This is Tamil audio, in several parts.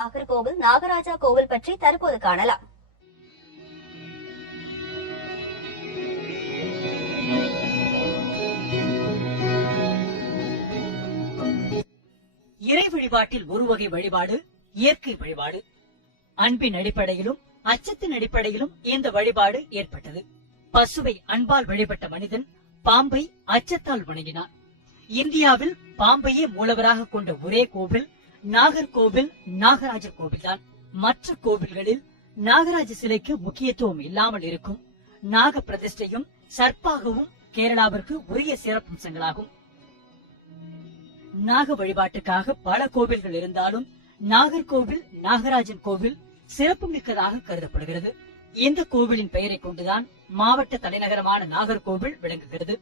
நாகர்கோவில் நாகராஜா கோவில் பற்றி தற்போது காணலாம். இறை வழிபாட்டில் ஒரு வகை வழிபாடு இயற்கை வழிபாடு. அன்பின் அடிப்படையிலும் அச்சத்தின் அடிப்படையிலும் இந்த வழிபாடு ஏற்பட்டது. பசுவை அன்பால் வழிபட்ட மனிதன் பாம்பை அச்சத்தால் வணங்கினான். இந்தியாவில் பாம்பையே மூலவராக கொண்ட ஒரே கோவில் நாகர்கோவில் நாகராஜர் கோவில்தான். மற்ற கோவில்களில் நாகராஜ சிலைக்கு முக்கியத்துவம் இல்லாமல் இருக்கும். நாக பிரதிஷ்டையும் சர்ப்பாகவும் கேரளாவிற்கு உரிய சிறப்பம்சங்களாகும். நாக வழிபாட்டுக்காக பல கோவில்கள் இருந்தாலும் நாகர்கோவில் நாகராஜன் கோவில் சிறப்பு மிக்கதாக கருதப்படுகிறது. இந்த கோவிலின் பெயரை கொண்டுதான் மாவட்ட தலைநகரமான நாகர்கோவில் விளங்குகிறது.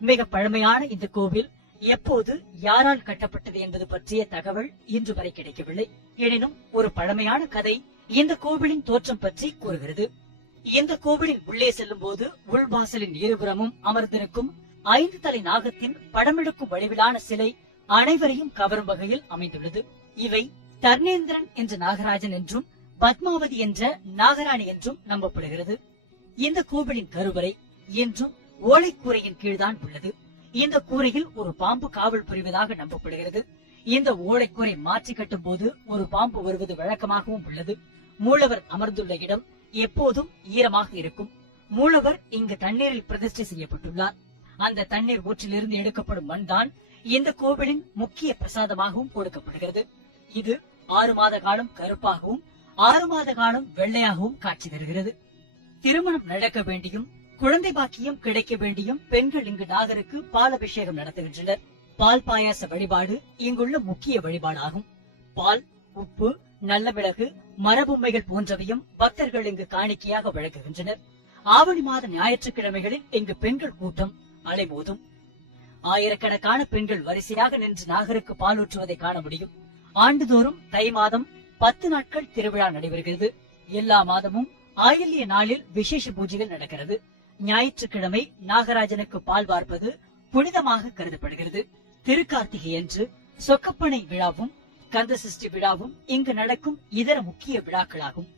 மிக பழமையான இந்த கோவில் எப்போது யாரால் கட்டப்பட்டது என்பது பற்றிய தகவல் இன்று வரை கிடைக்கவில்லை. எனினும் ஒரு பழமையான கதை இந்த கோவிலின் தோற்றம் பற்றி கூறுகிறது. இந்த கோவிலின் உள்ளே செல்லும் போது உள்வாசலின் இருபுறமும் அமர்ந்திருக்கும் 5 தலை நாகத்தின் படமெடுக்கும் வடிவிலான சிலை அனைவரையும் கவரும் வகையில் அமைந்துள்ளது. இவை தர்ணேந்திரன் என்ற நாகராஜன் என்றும் பத்மாவதி என்ற நாகராணி என்றும் நம்பப்படுகிறது. இந்த கோவிலின் கருவறை இன்றும் ஓலைக்கூரையின் கீழ்தான் உள்ளது. இந்த கூரையில் ஒரு பாம்பு காவல் புரிவதாக நம்பப்படுகிறது. இந்த ஓலைக்கூரை மாற்றி கட்டும் போது ஒரு பாம்பு வருவது வழக்கமாகவும் உள்ளது. மூலவர் அமர்ந்துள்ள இடம் எப்போதும் ஈரமாக இருக்கும். மூலவர் இங்கு தண்ணீரில் பிரதிஷ்டை செய்யப்பட்டுள்ளார். அந்த தண்ணீர் ஊற்றிலிருந்து எடுக்கப்படும் மண் தான் இந்த கோவிலின் முக்கிய பிரசாதமாகவும் கொடுக்கப்படுகிறது. இது 6 மாத காலம் கருப்பாகவும் 6 மாத காலம் வெள்ளையாகவும் காட்சி தருகிறது. திருமணம் நடக்க வேண்டியும் குழந்தை பாக்கியம் கிடைக்க வேண்டியும் பெண்கள் இங்கு நாகருக்கு பால் அபிஷேகம் நடத்துகின்றனர். பால் பாயாச வழிபாடு இங்குள்ள முக்கிய வழிபாடாகும். பால், உப்பு, நல்ல மிளகு, மரபொம்மைகள் போன்றவையும் பக்தர்கள் இங்கு காணிக்கையாக வழங்குகின்றனர். ஆவணி மாத ஞாயிற்றுக்கிழமைகளில் இங்கு பெண்கள் கூட்டம் அலைமோதும். ஆயிரக்கணக்கான பெண்கள் வரிசையாக நின்று நாகருக்கு பால் ஊற்றுவதை காண முடியும். ஆண்டுதோறும் தை மாதம் 10 நாட்கள் திருவிழா நடைபெறுகிறது. எல்லா மாதமும் ஆயில்ய நாளில் விசேஷ பூஜைகள் நடக்கிறது. ஞாயிற்றுக்கிழமை நாகராஜனுக்கு பால் வார்ப்பது புனிதமாக கருதப்படுகிறது. திருக்கார்த்திகை அன்று சொக்கப்பனை விழாவும் கந்த சஷ்டி விழாவும் இங்கு நடக்கும் இதர முக்கிய விழாக்களாகும்.